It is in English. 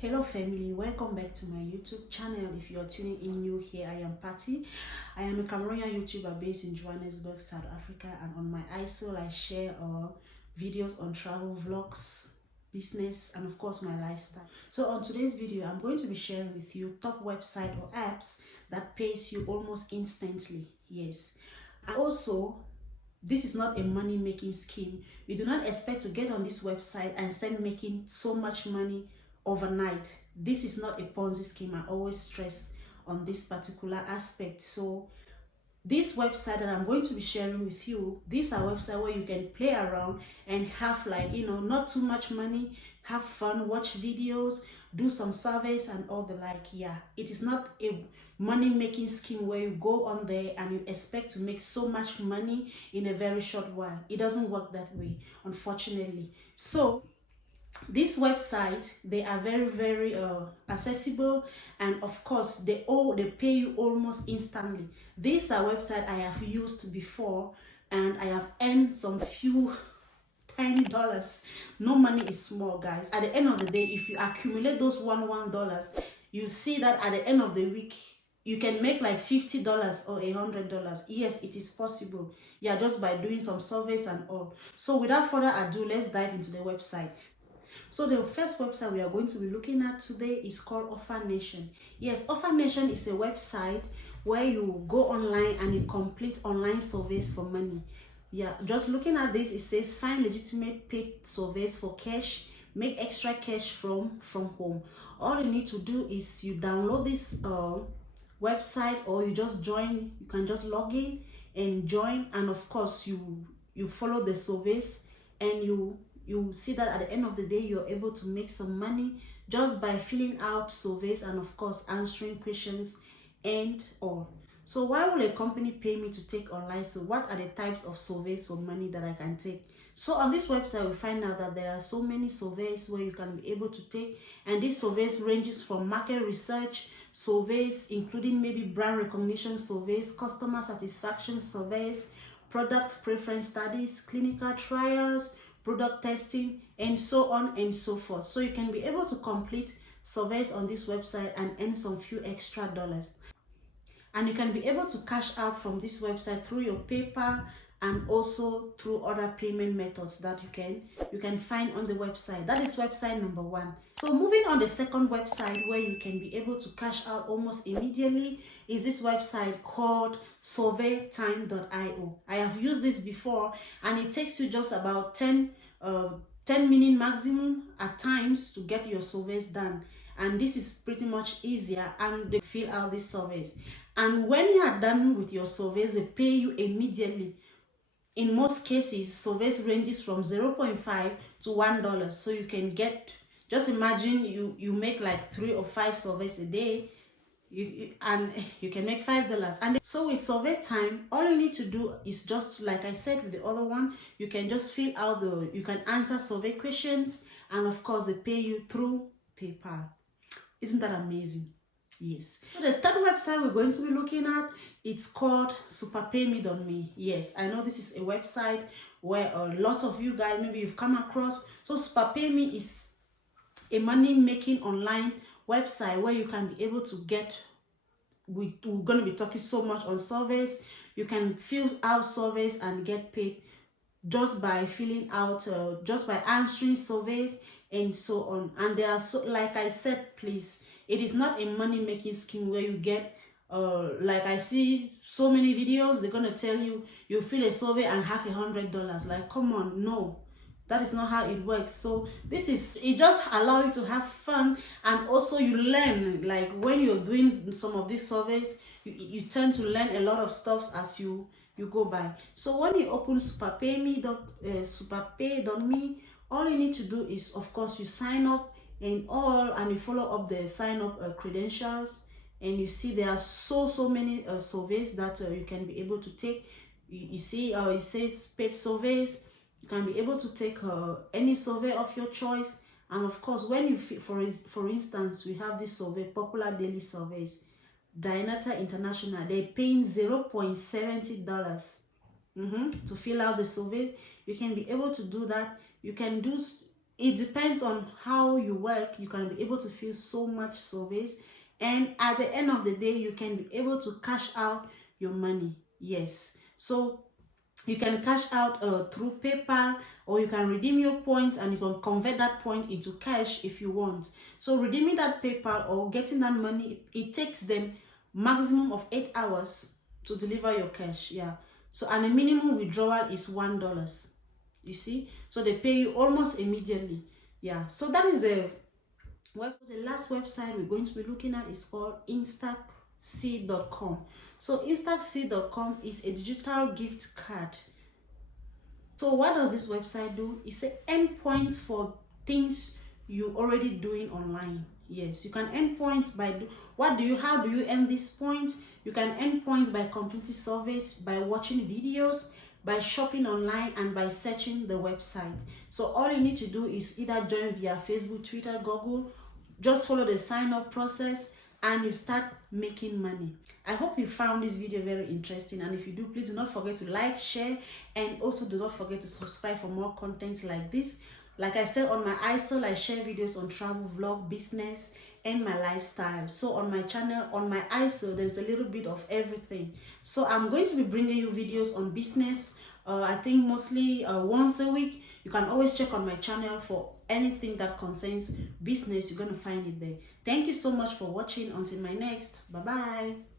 Hello family, welcome back to my YouTube channel. If you are tuning in new here, I am Patty. I am a Cameroonian YouTuber based in Johannesburg, South Africa, and on my ISO I share videos on travel vlogs, business, and of course my lifestyle. So on today's video, I'm going to be sharing with you top website or apps that pays you almost instantly. Yes. And also, this is not a money making scheme. You do not expect to get on this website and start making so much money overnight. This is not a Ponzi scheme. I always stress on this particular aspect. So this website that I'm going to be sharing with you, these are websites where you can play around and have, like, not too much money, have fun, watch videos, do some surveys and all the like. Yeah, it is not a money making scheme where you go on there and you expect to make so much money in a very short while. It doesn't work that way, unfortunately. So this website, they are very accessible, and of course they pay you almost instantly. These are websites I have used before and I have earned some few tiny dollars. No money is small, guys. At the end of the day, if you accumulate those $1, you see that at the end of the week you can make like $50 or $100. Yes, it is possible. Yeah, just by doing some surveys and all. So without further ado, let's dive into the website. So the first website we are going to be looking at today is called Offernation. Yes, Offernation is a website where you go online and you complete online surveys for money. Yeah, just looking at this, it says find legitimate paid surveys for cash, make extra cash from home. All you need to do is you download this website, or you just join. You can just log in and join, and of course you follow the surveys, and you see that at the end of the day you're able to make some money just by filling out surveys and of course answering questions and all. So why will a company pay me to take online? So what are the types of surveys for money that I can take? So on this website we find out that there are so many surveys where you can be able to take, and these surveys ranges from market research surveys, including maybe brand recognition surveys, customer satisfaction surveys, product preference studies, clinical trials, product testing, and so on and so forth. So you can be able to complete surveys on this website and earn some few extra dollars. And you can be able to cash out from this website through your PayPal and also through other payment methods that you can find on the website. That is website number one. So moving on, the second website where you can be able to cash out almost immediately is this website called surveytime.io. I have used this before, and it takes you just about 10 minutes maximum at times to get your surveys done. And this is pretty much easier, and they fill out these surveys, and when you are done with your surveys they pay you immediately. In most cases, surveys ranges from 0.5 to $1. So you can get, just imagine you make like 3 or 5 surveys a day, and you can make $5. And so with Survey Time, all you need to do is just like I said with the other one, you can just fill out you can answer survey questions, and of course they pay you through PayPal. Isn't that amazing? Yes. So the third website we're going to be looking at, it's called superpayme.me. Yes, I know this is a website where a lot of you guys, maybe you've come across. So superpayme is a money making online website where you can be able to get, we're going to be talking so much on surveys. You can fill out surveys and get paid just by filling out, just by answering surveys and so on. And there are, so like I said, please, it is not a money making scheme where you get like I see so many videos, they're gonna tell you fill a survey and have $100. Like, come on, no, that is not how it works. So it just allows you to have fun, and also you learn. Like when you're doing some of these surveys, you tend to learn a lot of stuff as you go by. So when you open superpay.me, all you need to do is, of course, you sign up and you follow up the sign up credentials, and you see there are so many surveys that you can be able to take. You see it says paid surveys. You can be able to take any survey of your choice, and of course when you for instance, we have this survey, popular daily surveys, Dianata International, they're paying $0.70 to fill out the survey. You can be able to do that. You can do it depends on how you work. You can be able to fill so much surveys, and at the end of the day you can be able to cash out your money. Yes, so you can cash out through PayPal, or you can redeem your points and you can convert that point into cash if you want. So redeeming that PayPal or getting that money, it takes them maximum of 8 hours to deliver your cash. Yeah, so and the minimum withdrawal is $1. You see, so they pay you almost immediately. Yeah, so that is the website. The last website we're going to be looking at is called instaxc.com. So instaxc.com is a digital gift card. So what does this website do? It's an endpoint for things you already doing online. Yes, you can earn points by how do you earn these points? You can earn points by completing surveys, by watching videos, by shopping online, and by searching the website. So all you need to do is either join via Facebook, Twitter, Google. Just follow the sign up process and you start making money. I hope you found this video very interesting, and if you do, please do not forget to like, share, and also do not forget to subscribe for more content like this. Like I said, on my iSoul, I share videos on travel, vlog, business, and my lifestyle. So on my channel, on my iSoul, there's a little bit of everything. So I'm going to be bringing you videos on business, I think mostly once a week. You can always check on my channel for anything that concerns business. You're going to find it there. Thank you so much for watching. Until my next. Bye bye.